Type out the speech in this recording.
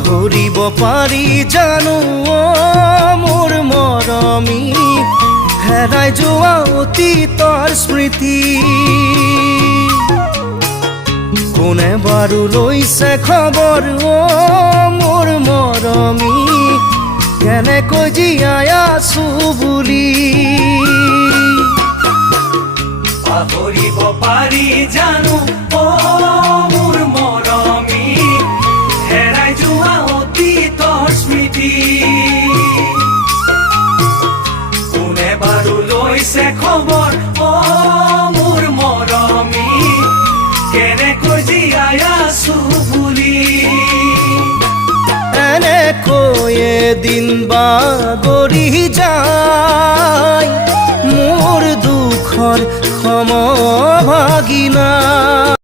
পাহৰিব পাৰি জানো মোৰ মৰমী হেৰাই যোৱা অতীতৰ স্মৃতি কোনে বাৰু লৈছে খবৰ মোৰ মৰমী কেনেকৈ জীয়াই আছো বুলি পাহৰিব পাৰি জানো মোৰ মৰমী হেৰাই যোৱা অতীতৰ স্মৃতি কোনে বাৰু লৈছে খবৰ মোৰ মৰমী কেনেকৈ জীয়াই আছো বুলি এনেকৈ এদিন বা